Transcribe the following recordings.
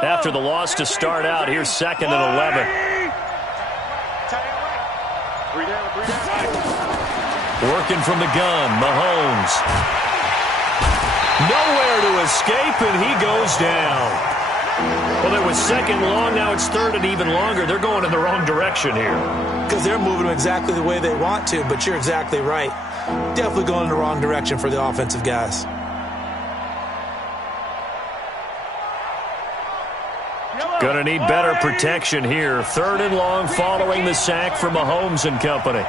After the loss to start out, here's 2nd and 11. Working from the gun, Mahomes. Nowhere to escape, and he goes down. Well, it was 2nd long, now it's 3rd and even longer. They're going in the wrong direction here. Because they're moving exactly the way they want to, but you're exactly right. Definitely going in the wrong direction for the offensive guys. Going to need better protection here. 3rd and long following the sack from Mahomes and company.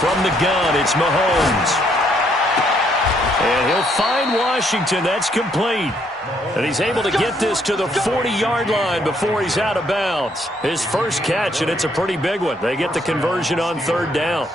From the gun, it's Mahomes. And he'll find Washington. That's complete. And he's able to get this to the 40-yard line before he's out of bounds. His first catch, and it's a pretty big one. They get the conversion on 3rd down.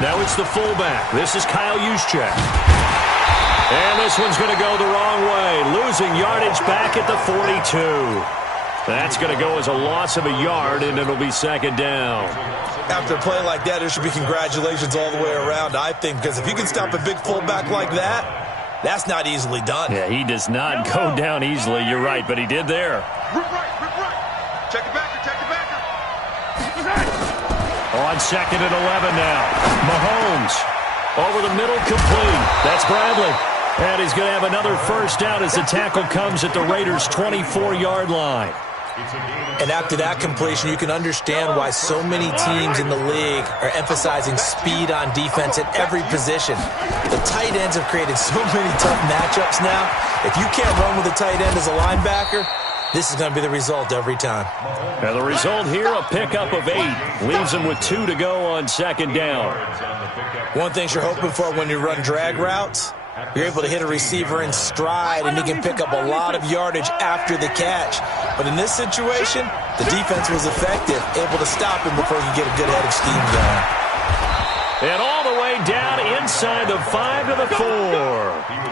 Now it's the fullback. This is Kyle Juszczyk. And this one's going to go the wrong way. Losing yardage back at the 42. That's going to go as a loss of a yard, and it'll be 2nd down. After a play like that, there should be congratulations all the way around, I think, because if you can stop a big fullback like that, that's not easily done. Yeah, he does not go down easily. You're right, but he did there. Rip right. Check it back. On 2nd and 11 now. Mahomes over the middle, complete. That's Bradley. And he's going to have another first down as the tackle comes at the Raiders' 24-yard line. And after that completion, you can understand why so many teams in the league are emphasizing speed on defense at every position. The tight ends have created so many tough matchups now. If you can't run with a tight end as a linebacker, this is going to be the result every time. Now the result here, a pickup of 8. Leaves them with 2 to go on 2nd down. One thing you're hoping for when you run drag routes, you're able to hit a receiver in stride, and he can pick up a lot of yardage after the catch. But in this situation, the defense was effective, able to stop him before he could get a good head of steam going. And all the way down inside the 5 to the 4.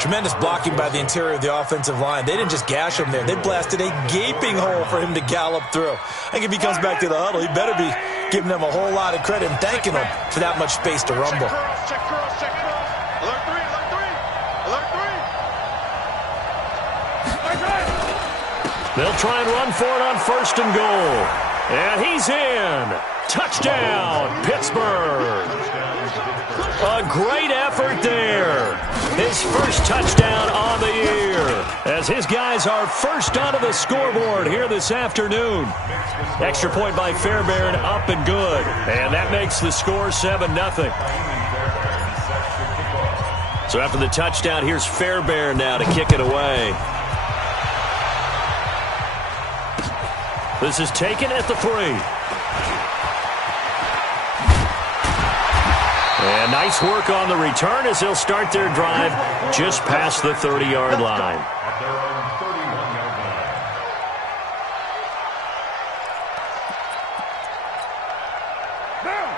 Tremendous blocking by the interior of the offensive line. They didn't just gash him there. They blasted a gaping hole for him to gallop through. I think if he comes back to the huddle, he better be giving them a whole lot of credit and thanking them for that much space to rumble. They'll try and run for it on 1st and goal. And he's in. Touchdown, Pittsburgh. A great effort there. His first touchdown on the year as his guys are first onto the scoreboard here this afternoon. Extra point by Fairbairn, up and good. And that makes the score 7-0. So after the touchdown, here's Fairbairn now to kick it away. This is taken at the 3. And nice work on the return as they'll start their drive just past the 30-yard line.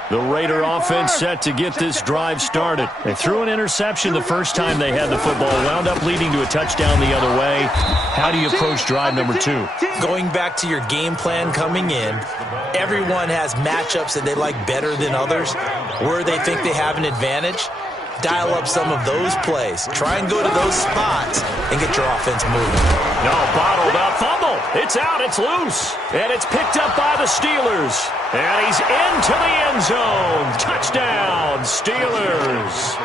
The Raider offense set to get this drive started. They threw an interception the first time they had the football, wound up leading to a touchdown the other way. How do you approach drive number 2? Going back to your game plan coming in, everyone has matchups that they like better than others, where they think they have an advantage. Dial up some of those plays. Try and go to those spots and get your offense moving. No, bottled up fumble. It's out. It's loose. And it's picked up by the Steelers. And he's into the end zone. Touchdown, Steelers.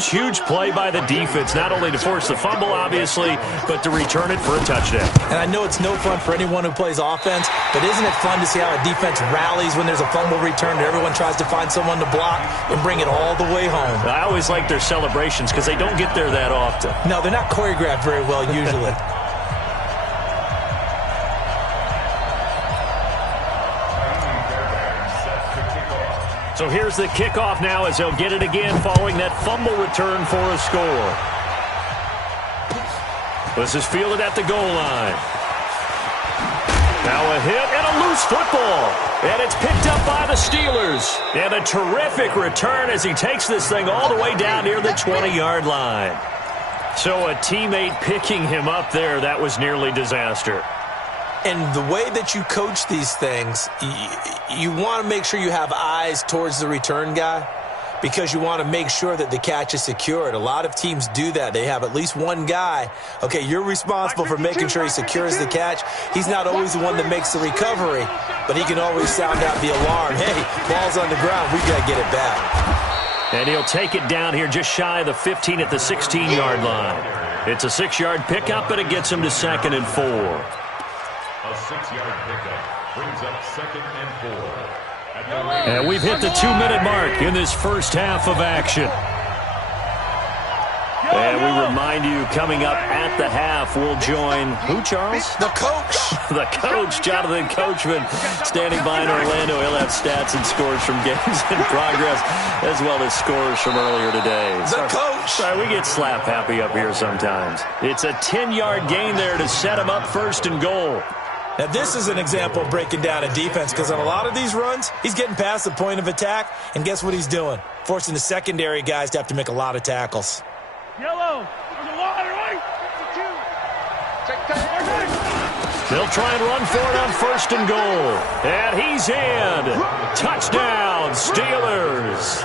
Huge play by the defense, not only to force the fumble, obviously, but to return it for a touchdown. And I know it's no fun for anyone who plays offense, but isn't it fun to see how a defense rallies when there's a fumble return and everyone tries to find someone to block and bring it all the way home? I always like their celebrations because they don't get there that often. No, they're not choreographed very well usually. So here's the kickoff now as they'll get it again following that fumble return for a score. This is fielded at the goal line. Now a hit and a loose football. And it's picked up by the Steelers. And a terrific return as he takes this thing all the way down near the 20-yard line. So a teammate picking him up there, that was nearly disaster. And the way that you coach these things, you want to make sure you have eyes towards the return guy because you want to make sure that the catch is secured. A lot of teams do that. They have at least one guy. Okay, you're responsible for making sure he secures the catch. He's not always the one that makes the recovery, but he can always sound out the alarm. Hey, ball's on the ground. We've got to get it back. And he'll take it down here just shy of the 15 at the 16-yard line. It's a 6-yard pickup, and it gets him to 2nd and 4. A 6-yard pickup brings up 2nd and 4. And we've hit the 2-minute mark in this first half of action. And we remind you, coming up at the half, we'll join who, Charles? The coach. The coach, Jonathan Coachman, standing by in Orlando. He'll have stats and scores from games in progress, as well as scores from earlier today. The coach. Sorry, we get slap happy up here sometimes. It's a 10-yard gain there to set him up 1st and goal. Now, this is an example of breaking down a defense because on a lot of these runs, he's getting past the point of attack, and guess what he's doing? Forcing the secondary guys to have to make a lot of tackles. Yellow. There's a lot, right? 52. They'll try and run for it on 1st and goal. And he's in. Touchdown, Steelers.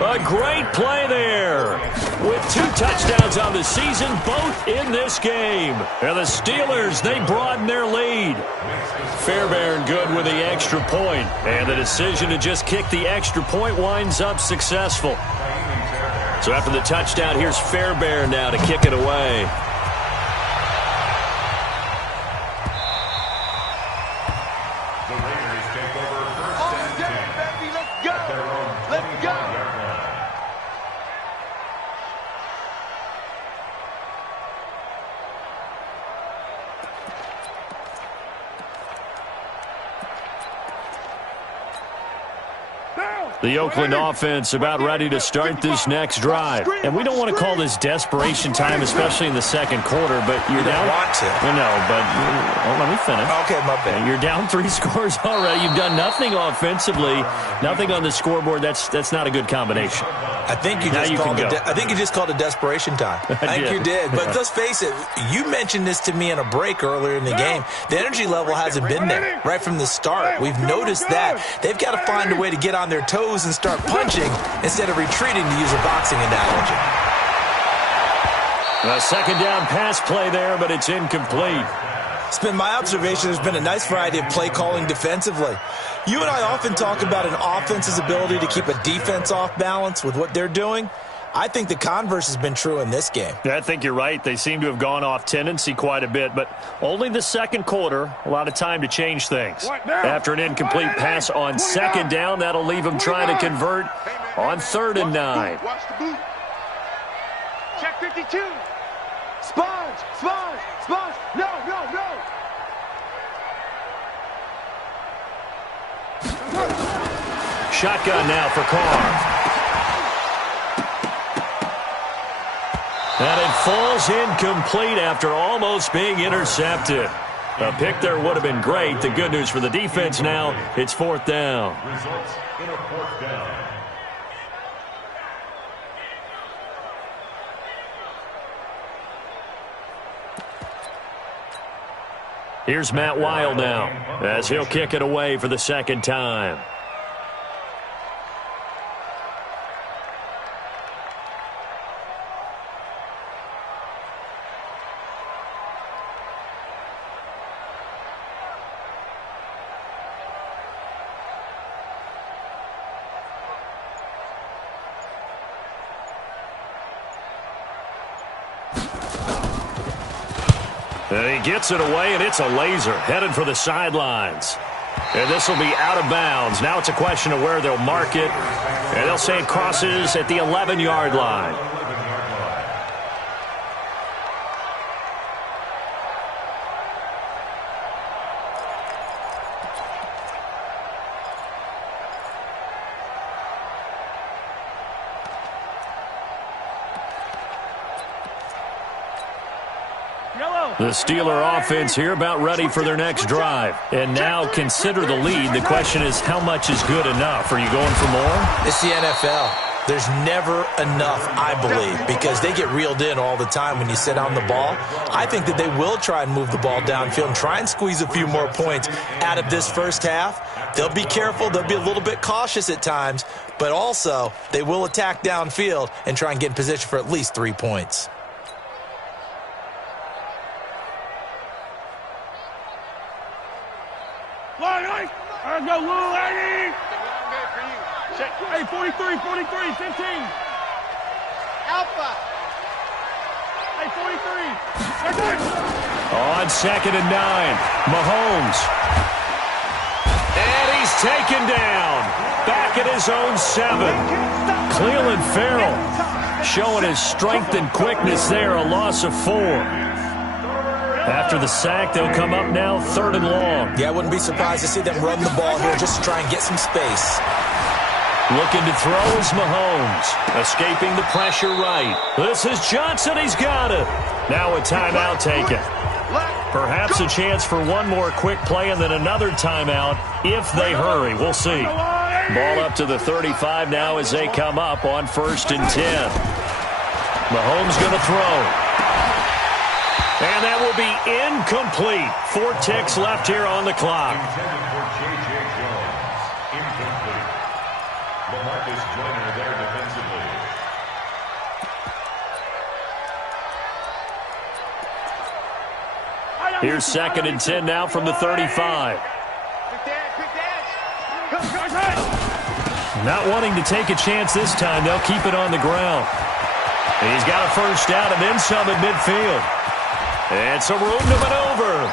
A great play there. With 2 touchdowns on the season, both in this game. And the Steelers, they broaden their lead. Fairbairn good with the extra point. And the decision to just kick the extra point winds up successful. So after the touchdown, here's Fairbairn now to kick it away. The Raiders take over 1st and 10. Baby, let's go. At their own Let's go. 25-yard line. The Oakland offense about ready to start this next drive. And we don't want to call this desperation time, especially in the second quarter, but you're down. You don't want to. No, but let me finish. Okay, my bad. You're down 3 scores already. You've done nothing offensively, nothing on the scoreboard. That's not a good combination. I think you just called it desperation time. I think you did. But let's face it, you mentioned this to me in a break earlier in the game. The energy level hasn't been there right from the start. We've noticed that. They've got to find a way to get on their toes and start punching instead of retreating, to use a boxing analogy. A 2nd down pass play there, but it's incomplete. It's been my observation there's been a nice variety of play calling defensively. You and I often talk about an offense's ability to keep a defense off balance with what they're doing. I think the converse has been true in this game. I think you're right. They seem to have gone off tendency quite a bit, but only the second quarter, a lot of time to change things. After an incomplete pass on 2nd down, that'll leave them trying to convert on 3rd and 9. Watch the boot. Check 52. Sponge. No. Shotgun now for Carr. And it falls incomplete after almost being intercepted. A pick there would have been great. The good news for the defense now, it's 4th down. Results in a 4th down. Here's Matt Weil now as he'll kick it away for the 2nd time. And he gets it away, and it's a laser headed for the sidelines. And this will be out of bounds. Now it's a question of where they'll mark it. And they'll say it crosses at the 11-yard line. Yellow. The Steeler offense here about ready for their next drive. And now consider the lead. The question is, how much is good enough? Are you going for more? It's the NFL. There's never enough, I believe, because they get reeled in all the time when you sit on the ball. I think that they will try and move the ball downfield and try and squeeze a few more points out of this first half. They'll be careful. They'll be a little bit cautious at times, but also they will attack downfield and try and get in position for at least 3 points. Let's go, little lady! Hey, 43, 43, 15. Alpha. Hey, 43. On 2nd and 9, Mahomes. And he's taken down. Back at his own 7. Clelin Ferrell showing his strength and quickness there, a loss of 4. After the sack, they'll come up now 3rd and long. Yeah, I wouldn't be surprised to see them run the ball here just to try and get some space. Looking to throw is Mahomes. Escaping the pressure right. This is Johnson. He's got it. Now a timeout taken. Perhaps a chance for one more quick play and then another timeout if they hurry. We'll see. Ball up to the 35 now as they come up on 1st and 10. Mahomes going to throw. And that will be incomplete. 4 ticks left here on the clock. Intended for J.J. Jones. Incomplete. LaMarcus Joyner there defensively. Here's 2nd and 10 now from the 35. Not wanting to take a chance this time, they'll keep it on the ground. And he's got a first down and then some at midfield. And some room to maneuver.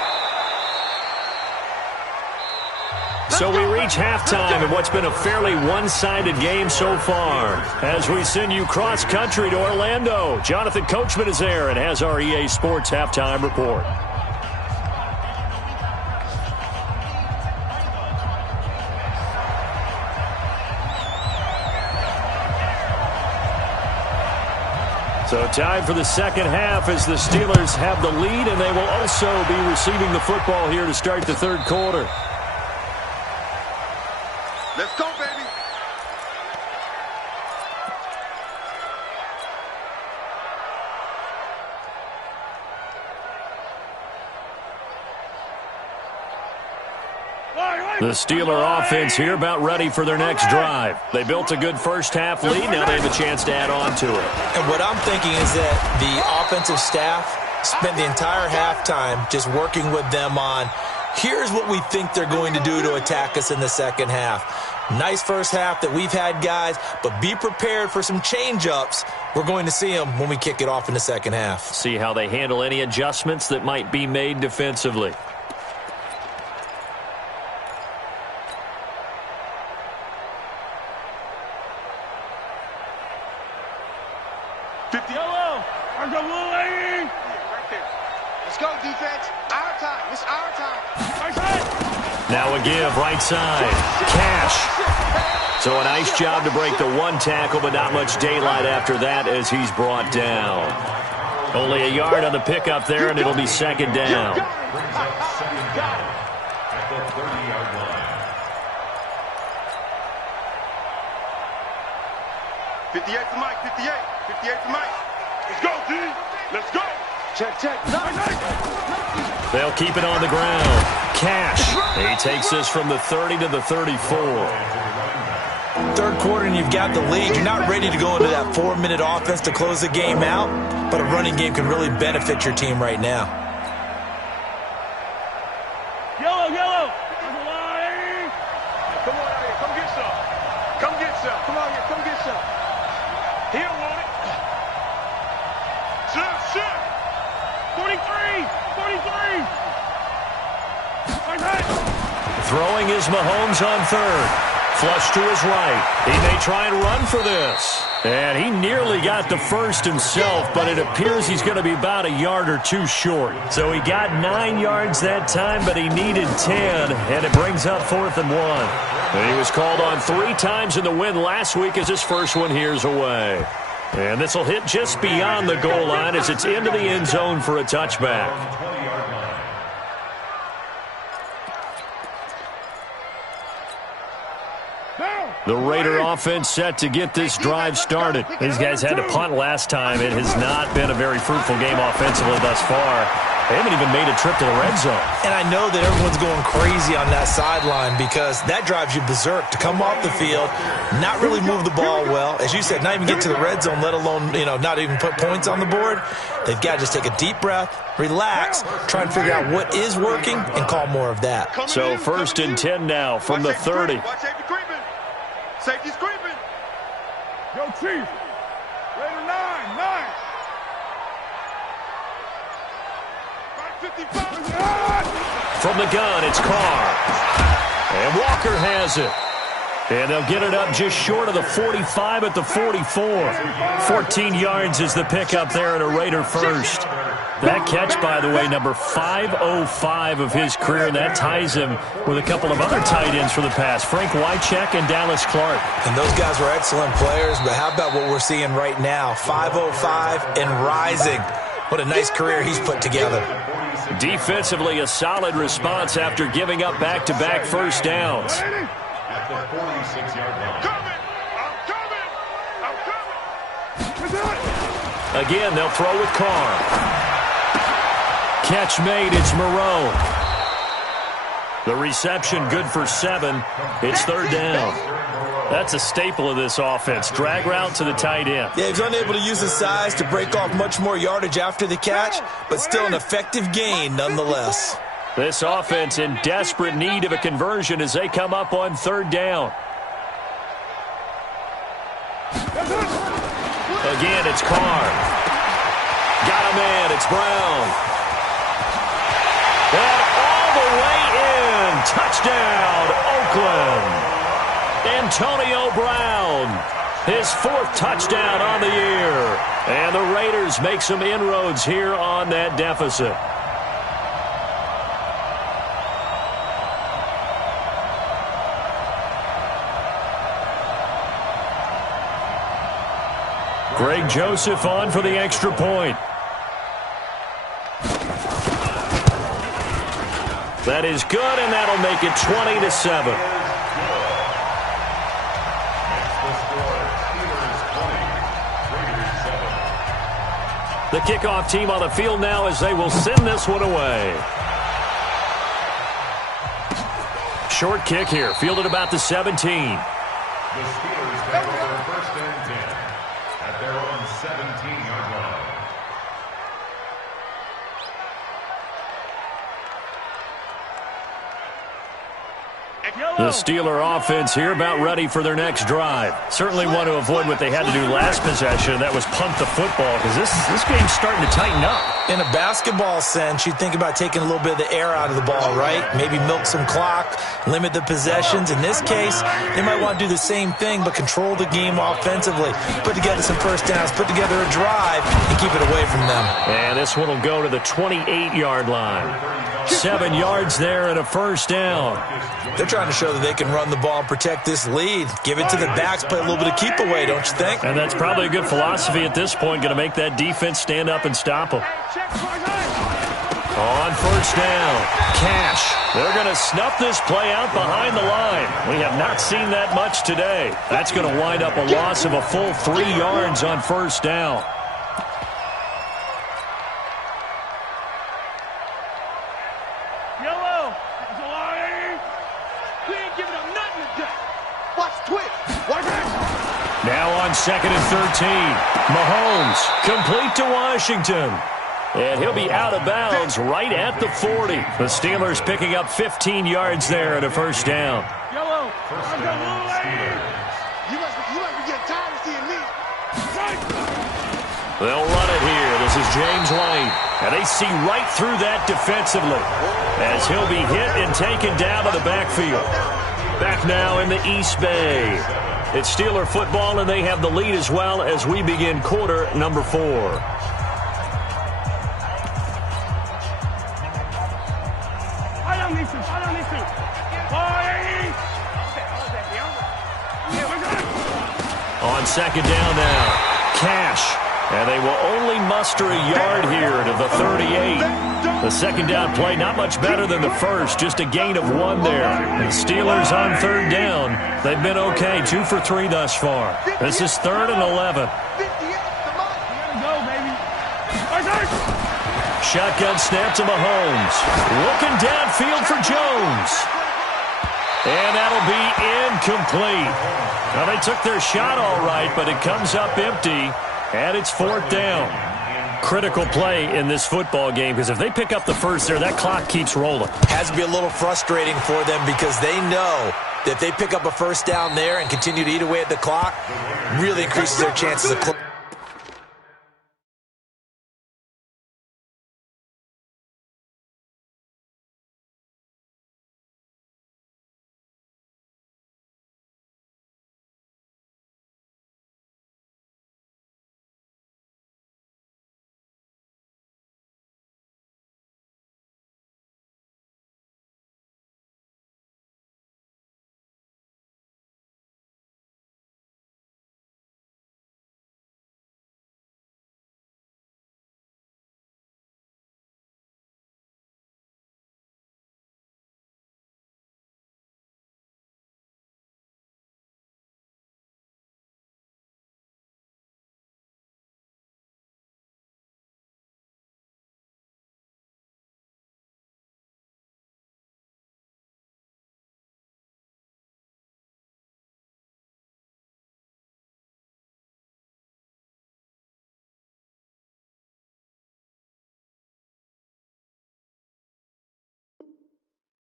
So we reach halftime in what's been a fairly one-sided game so far. As we send you cross-country to Orlando, Jonathan Coachman is there and has our EA Sports Halftime Report. So time for the second half as the Steelers have the lead, and they will also be receiving the football here to start the 3rd quarter. Let's go, baby. The Steeler offense here about ready for their next drive. They built a good first half lead. Now they have a chance to add on to it. And what I'm thinking is that the offensive staff spent the entire halftime just working with them on, here's what we think they're going to do to attack us in the second half. Nice first half that we've had, guys, but be prepared for some change-ups. We're going to see them when we kick it off in the second half. See how they handle any adjustments that might be made defensively. Let's go, defense. Our time. It's our time. Now a give, right side. Cash. So a nice job to break the one tackle, but not much daylight after that as he's brought down. Only a yard on the pickup there, and it'll be 2nd down. Brings up 2nd down at the 30-yard line. 58 for Mike. 58. 58 for Mike. Let's go, D. Let's go. Check, check. They'll keep it on the ground. Cash. He takes this from the 30 to the 34. 3rd quarter and you've got the lead. You're not ready to go into that 4-minute offense to close the game out, but a running game can really benefit your team right now. Yellow, yellow. Come on out here. Come get some. Come get some. Come on here. Come get some. He don't want it. Shit. 43. 43. Throwing is Mahomes on 3rd. Flush to his right. He may try and run for this. And he nearly got the first himself, but it appears he's going to be about a yard or 2 short. So he got 9 yards that time, but he needed 10, and it brings up 4th and 1. And he was called on 3 times in the win last week as his first one here's away. And this will hit just beyond the goal line as it's into the end zone for a touchback. The Raider offense set to get this drive started. These guys had to punt last time. It has not been a very fruitful game offensively thus far. They haven't even made a trip to the red zone. And I know that everyone's going crazy on that sideline because that drives you berserk to come off the field, not really move the ball well. As you said, not even get to the red zone, let alone, not even put points on the board. They've got to just take a deep breath, relax, try and figure out what is working, and call more of that. So 1st and 10 now from the 30. Safety's creeping. Yo, Chief. Raider 9. 555. From the gun, it's Carr. And Walker has it. And they'll get it up just short of the 45 at the 44. 14 yards is the pickup there and a Raider first. That catch, by the way, number 505 of his career, and that ties him with a couple of other tight ends for the past, Frank Wycheck and Dallas Clark. And those guys were excellent players, but how about what we're seeing right now? 505 and rising. What a nice career he's put together. Defensively, a solid response after giving up back-to-back first downs. At the 46-yard line. I'm coming. Again, they'll throw with Carr. Catch made, it's Moreau. The reception good for 7. It's 3rd down. That's a staple of this offense. Drag route to the tight end. Yeah, he's unable to use his size to break off much more yardage after the catch, but still an effective gain nonetheless. This offense in desperate need of a conversion as they come up on 3rd down. Again, it's Carr. Got a man, it's Brown. And all the way in. Touchdown, Oakland. Antonio Brown, his 4th touchdown on the year. And the Raiders make some inroads here on that deficit. Greg Joseph on for the extra point. That is good, and that'll make it 20-7. The kickoff team on the field now as they will send this one away. Short kick here, fielded about the 17. The Steelers take over 1st and 10 at their own 17-yard line. The Steeler offense here about ready for their next drive. Certainly want to avoid what they had to do last possession. That was punt the football because this game's starting to tighten up. In a basketball sense, you'd think about taking a little bit of the air out of the ball, right? Maybe milk some clock, limit the possessions. In this case, they might want to do the same thing but control the game offensively. Put together some first downs, put together a drive, and keep it away from them. And this one will go to the 28-yard line. 7 yards there and a first down. They're trying to show that they can run the ball and protect this lead. Give it to the backs, play a little bit of keep away, don't you think? And that's probably a good philosophy at this point, going to make that defense stand up and stop them. On first down, Cash. They're going to snuff this play out behind the line. We have not seen that much today. That's going to wind up a loss of a full 3 yards on first down. Now on 2nd and 13. Mahomes complete to Washington. And he'll be out of bounds right at the 40. The Steelers picking up 15 yards there and a first down. First down, Steelers. You must be getting tired of seeing me. They'll run it here. This is James White. And they see right through that defensively as he'll be hit and taken down to the backfield. Back now in the East Bay. It's Steeler football, and they have the lead as well as we begin quarter number 4. On 2nd down now, Cash. And they will only muster a yard here to the 38. The second down play, not much better than the first, just a gain of 1 there. The Steelers on third down. They've been okay, 2 for 3 thus far. This is 3rd and 11. Shotgun snap to Mahomes. Looking downfield for Jones. And that'll be incomplete. Now, they took their shot all right, but it comes up empty, and it's 4th down. Critical play in this football game, because if they pick up the first there, that clock keeps rolling. Has to be a little frustrating for them because they know that if they pick up a first down there and continue to eat away at the clock, really increases their chances of closing.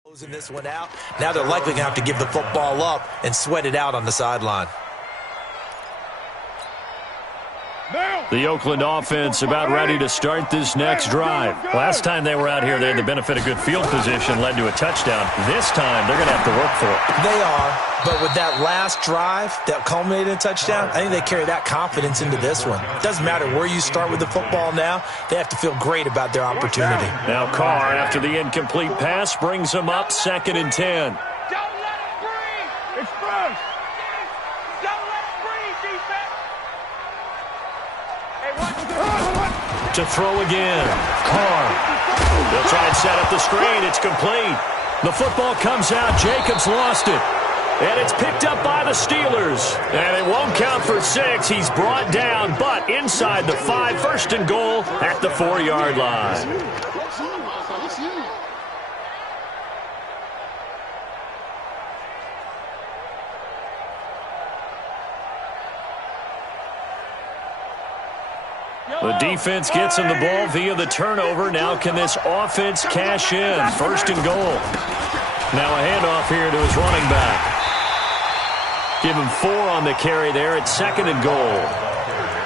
Closing this one out. Now they're likely going to have to give the football up and sweat it out on the sideline. The Oakland offense about ready to start this next drive. Last time they were out here, they had the benefit of good field position, led to a touchdown. This time, they're going to have to work for it. They are, but with that last drive that culminated in a touchdown, I think they carry that confidence into this one. It doesn't matter where you start with the football now. They have to feel great about their opportunity. Now Carr, after the incomplete pass, brings them up 2nd and 10. To throw again. Carr. They'll try and set up the screen. It's complete. The football comes out. Jacobs lost it. And it's picked up by the Steelers. And it won't count for 6. He's brought down, but inside the 5. 1st and goal at the 4-yard line. The defense gets him the ball via the turnover. Now can this offense cash in? 1st and goal. Now a handoff here to his running back. Give him 4 on the carry there at 2nd and goal.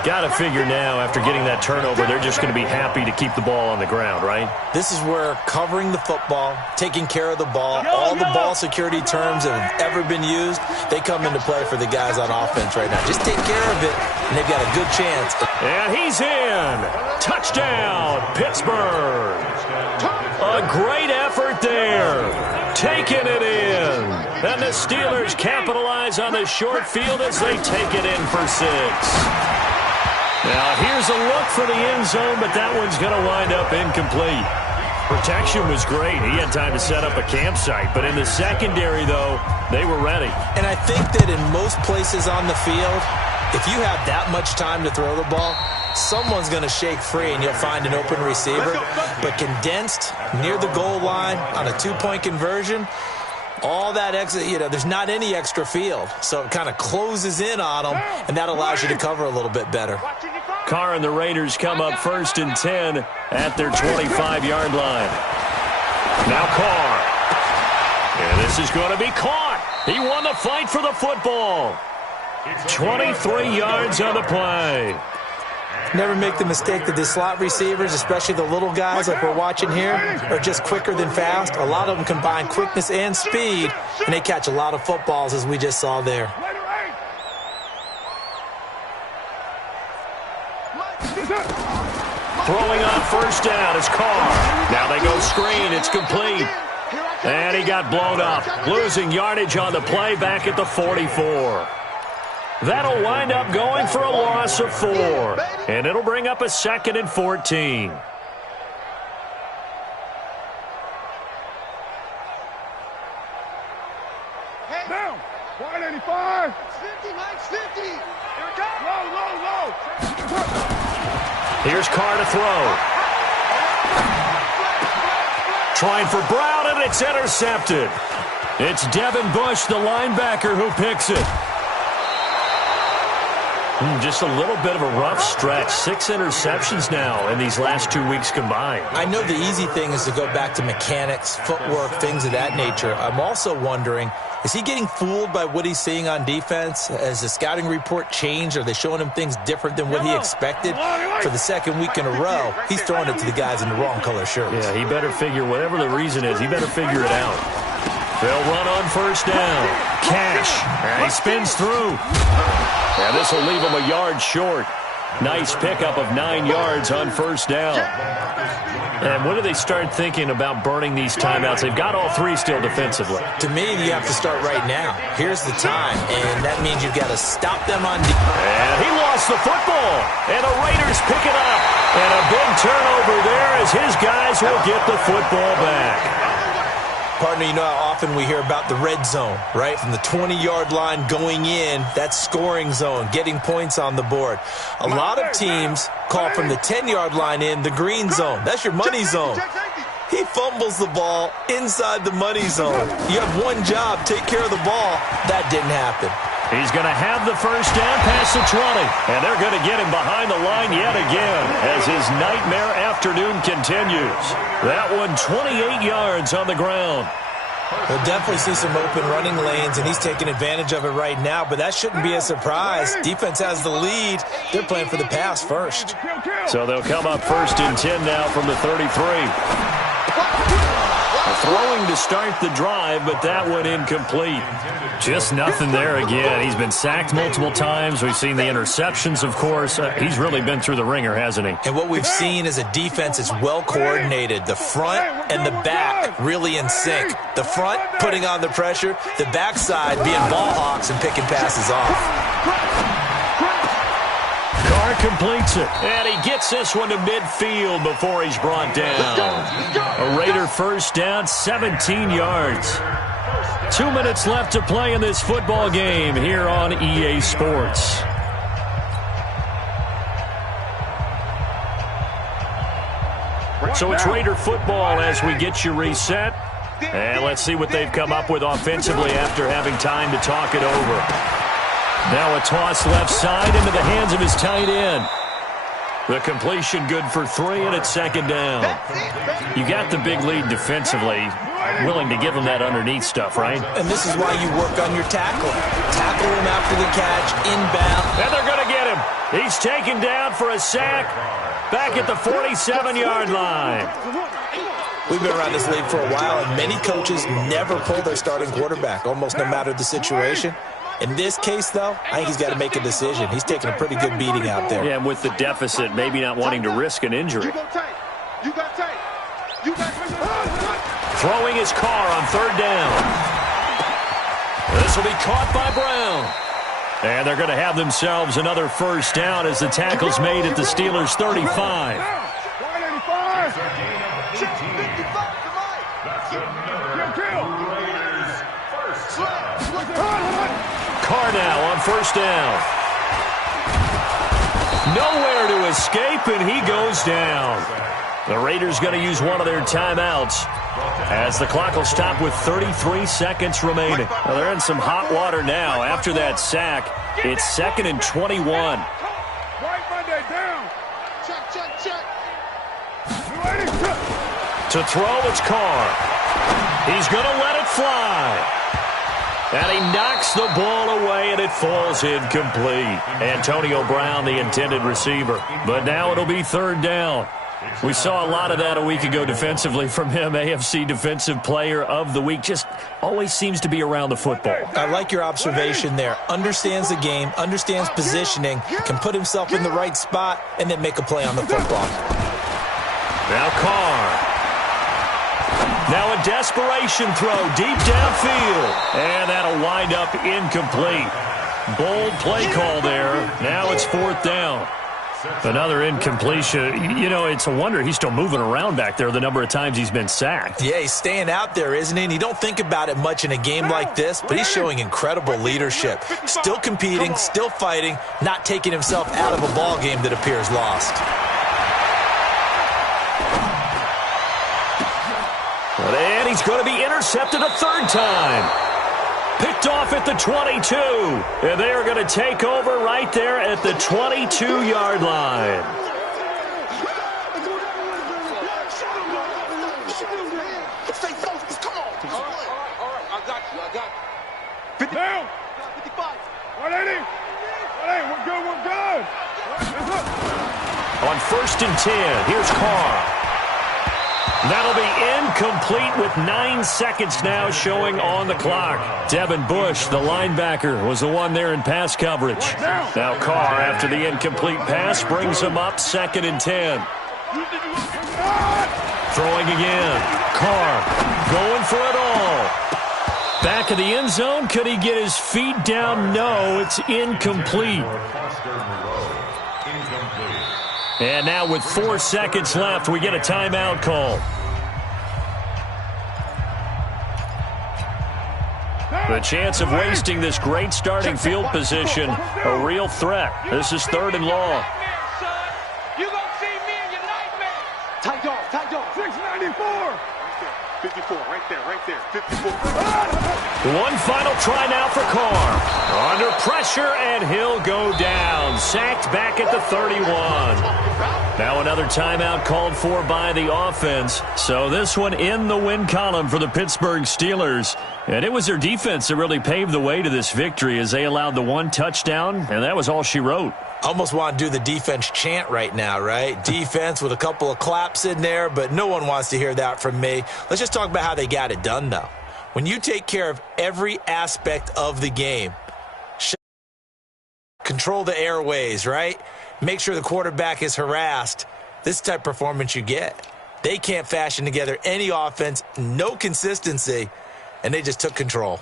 Got to figure now, after getting that turnover, they're just going to be happy to keep the ball on the ground, right? This is where covering the football, taking care of the ball, all the ball security terms that have ever been used, they come into play for the guys on offense right now. Just take care of it, and they've got a good chance. And he's in. Touchdown, Pittsburgh. A great effort there. Taking it in. And the Steelers capitalize on the short field as they take it in for 6. Now, here's a look for the end zone, but that one's going to wind up incomplete. Protection was great. He had time to set up a campsite, but in the secondary, though, they were ready. And I think that in most places on the field, if you have that much time to throw the ball, someone's going to shake free and you'll find an open receiver. But condensed near the goal line on a 2-point conversion, all that extra, there's not any extra field. So it kind of closes in on them, and that allows you to cover a little bit better. Carr and the Raiders come up 1st and 10 at their 25-yard line. Now Carr. And this is going to be caught. He won the fight for the football. 23 yards on the play. Never make the mistake that the slot receivers, especially the little guys like we're watching here, are just quicker than fast. A lot of them combine quickness and speed, and they catch a lot of footballs, as we just saw there. Throwing on 1st down is Carr. Now they go screen. It's complete. And he got blown up. Losing yardage on the play back at the 44. That'll wind up going for a loss of 4. And it'll bring up a 2nd and 14. Down. 185. 50, Mike, 50. Here we go. Low. Here's Carr to throw. Trying for Brown, and it's intercepted. It's Devin Bush, the linebacker, who picks it. Just a little bit of a rough stretch. 6 interceptions now in these last 2 weeks combined. I know the easy thing is to go back to mechanics, footwork, things of that nature. I'm also wondering, is he getting fooled by what he's seeing on defense? Has the scouting report changed? Are they showing him things different than what he expected? For the 2nd week in a row, he's throwing it to the guys in the wrong color shirts. Yeah, he better figure, whatever the reason is, he better figure it out. They'll run on first down. Cash. And he spins through. And this will leave him a yard short. Nice pickup of 9 yards on first down. And when do they start thinking about burning these timeouts? They've got all 3 still defensively. To me, you have to start right now. Here's the time, and that means you've got to stop them on defense. And he lost the football. And the Raiders pick it up. And a big turnover there as his guys will get the football back. Partner, you know how often we hear about the red zone, right? From the 20-yard line going in, that's scoring zone, getting points on the board. A lot of teams call from the 10-yard line in the green zone. That's your money zone. He fumbles the ball inside the money zone. You have one job, take care of the ball. That didn't happen. He's going to have the first down past the 20. And they're going to get him behind the line yet again as his nightmare afternoon continues. That one 28 yards on the ground. We'll definitely see some open running lanes, and he's taking advantage of it right now, but that shouldn't be a surprise. Defense has the lead. They're playing for the pass first. So they'll come up first and 10 now from the 33. Throwing to start the drive, but that one incomplete. Just nothing there again. He's been sacked multiple times. We've seen the interceptions, of course. He's really been through the ringer, hasn't he? And what we've seen is a defense that's well coordinated. The front and the back really in sync. The front putting on the pressure, the backside being ball hawks and picking passes off. Carr completes it, and he gets this one to midfield before he's brought down. A Raider first down, 17 yards. 2 minutes left to play in this football game here on EA Sports. So it's Raider football as we get you reset. And let's see what they've come up with offensively after having time to talk it over. Now a toss left side into the hands of his tight end. The completion good for 3, and it's 2nd down. You got the big lead defensively. Willing to give him that underneath stuff, right? And this is why you work on your tackle. Tackle him after the catch, inbound. And they're going to get him. He's taken down for a sack back at the 47-yard line. We've been around this league for a while, and many coaches never pull their starting quarterback, almost no matter the situation. In this case, though, I think he's got to make a decision. He's taking a pretty good beating out there. Yeah, and with the deficit, maybe not wanting to risk an injury. Throwing his Carr on 3rd down. This will be caught by Brown. And they're going to have themselves another first down as the tackle's made at the Steelers' 35. Carr now on first down. Nowhere to escape, and he goes down. The Raiders going to use one of their timeouts as the clock will stop with 33 seconds remaining. Well, they're in some hot water now. After that sack, it's 2nd and 21. To throw, it's Carr. He's going to let it fly. And he knocks the ball away, and it falls incomplete. Antonio Brown, the intended receiver. But now it'll be 3rd down. We saw a lot of that a week ago defensively from him. AFC Defensive Player of the Week. Just always seems to be around the football. I like your observation there. Understands the game, understands positioning, can put himself in the right spot, and then make a play on the football. Now Carr. Now a desperation throw deep downfield. And that'll wind up incomplete. Bold play call there. Now it's 4th down. Another incompletion. You know, it's a wonder he's still moving around back there the number of times he's been sacked. Yeah, he's staying out there, isn't he? And you don't think about it much in a game like this, but he's showing incredible leadership. Still competing, still fighting, not taking himself out of a ball game that appears lost. And he's going to be intercepted a 3rd time. Picked off at the 22. And they are going to take over right there at the 22-yard line. Stay focused. Come on. All right. I got you. 50 down. 55. 180. 180. We're good. On 1st and 10, here's Carr. That'll be incomplete with 9 seconds now showing on the clock. Devin Bush, the linebacker, was the one there in pass coverage. Now Carr, after the incomplete pass, brings him up 2nd and 10. Throwing again. Carr going for it all. Back of the end zone. Could he get his feet down? No, it's incomplete. And now with 4 seconds left, we get a timeout call. The chance of wasting this great starting field position, a real threat. This is 3rd and long. You're going to see me in your nightmares. Tight dog. 694. 54, right there. 54. One final try now for Carr. Under pressure, and he'll go down. Sacked back at the 31. Now another timeout called for by the offense. So this one in the win column for the Pittsburgh Steelers. And it was their defense that really paved the way to this victory as they allowed the 1 touchdown, and that was all she wrote. Almost want to do the defense chant right now, right? Defense with a couple of claps in there, but no one wants to hear that from me. Let's just talk about how they got it done, though. When you take care of every aspect of the game, control the airways, right? Make sure the quarterback is harassed. This type of performance you get. They can't fashion together any offense, no consistency, and they just took control.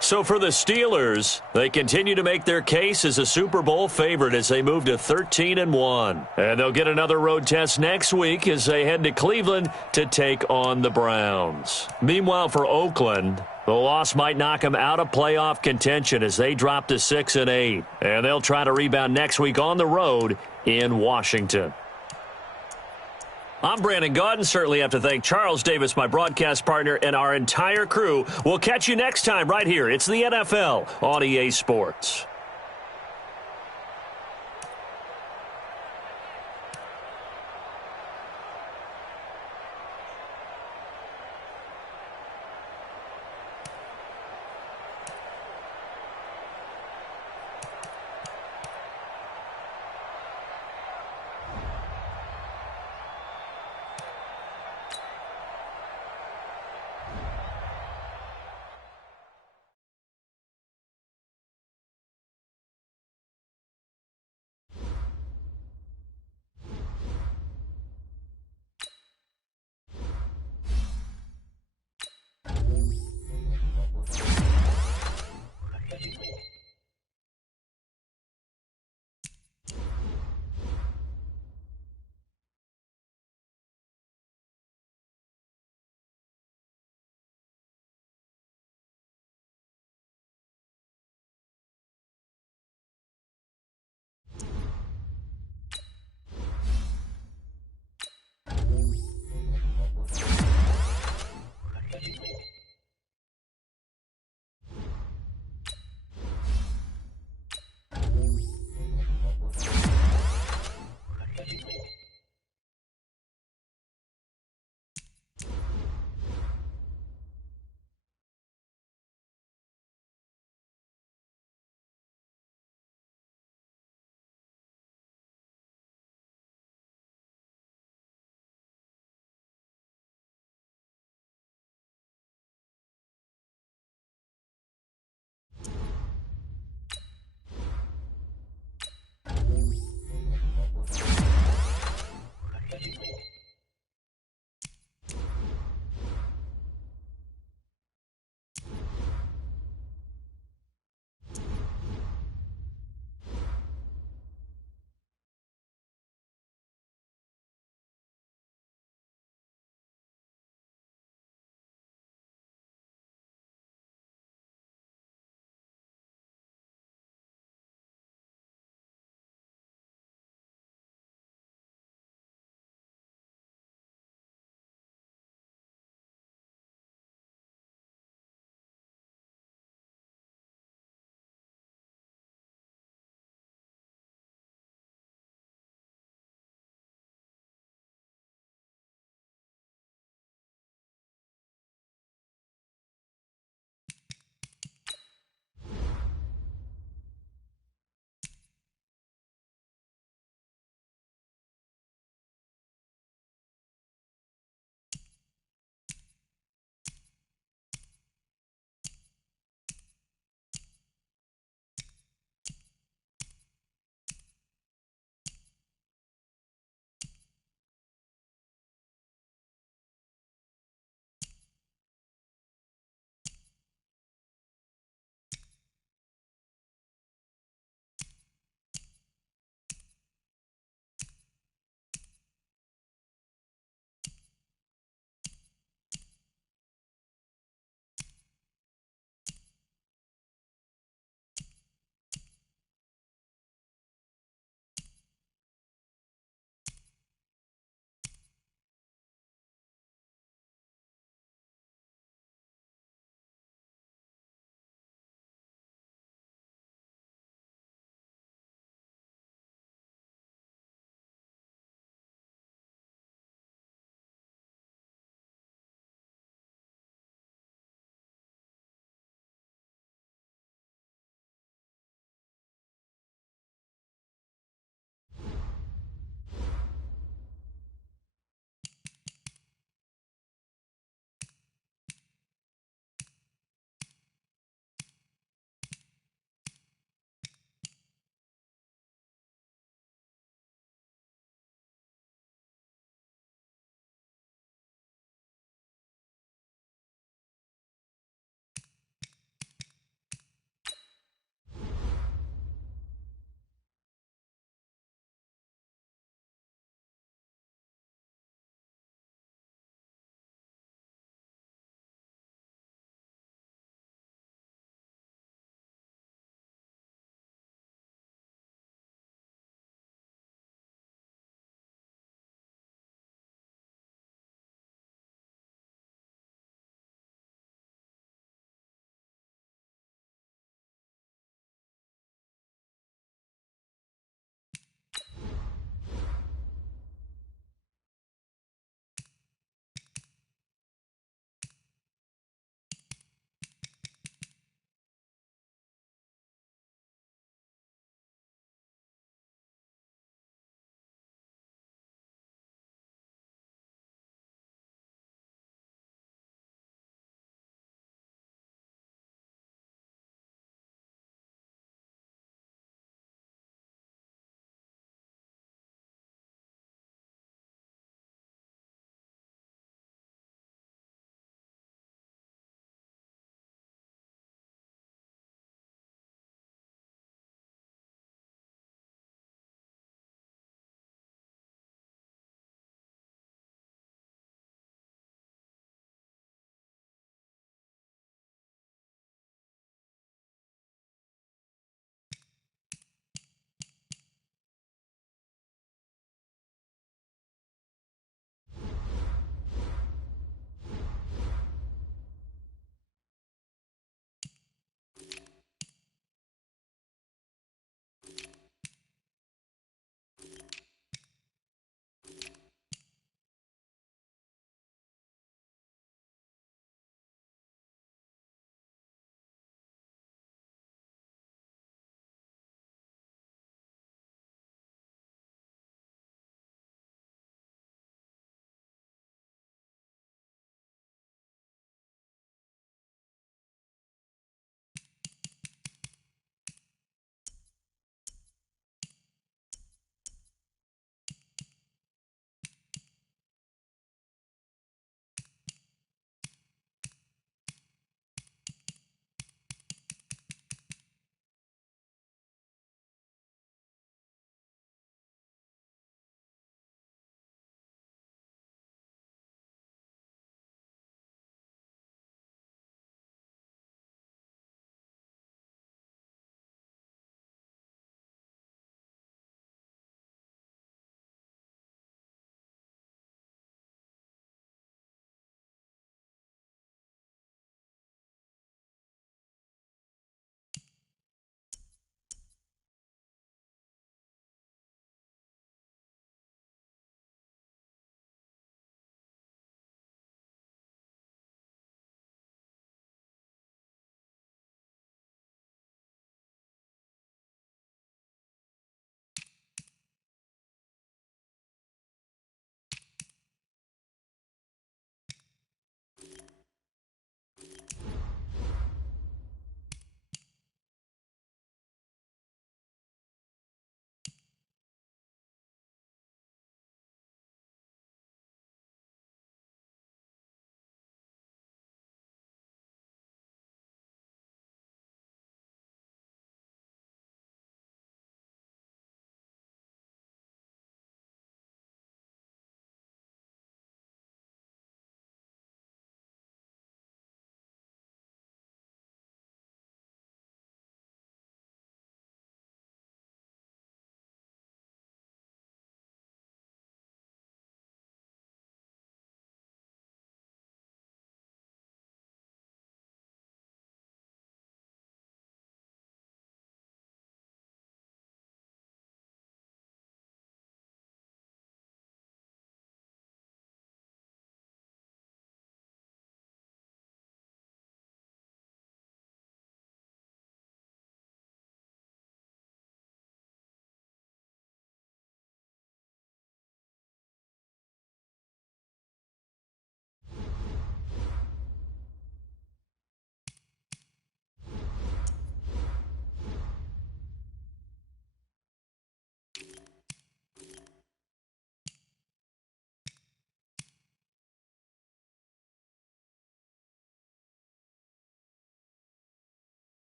So for the Steelers, they continue to make their case as a Super Bowl favorite as they move to 13-1. And they'll get another road test next week as they head to Cleveland to take on the Browns. Meanwhile, for Oakland, the loss might knock them out of playoff contention as they drop to 6-8. And they'll try to rebound next week on the road in Washington. I'm Brandon Gaudin. Certainly have to thank Charles Davis, my broadcast partner, and our entire crew. We'll catch you next time right here. It's the NFL on EA Sports.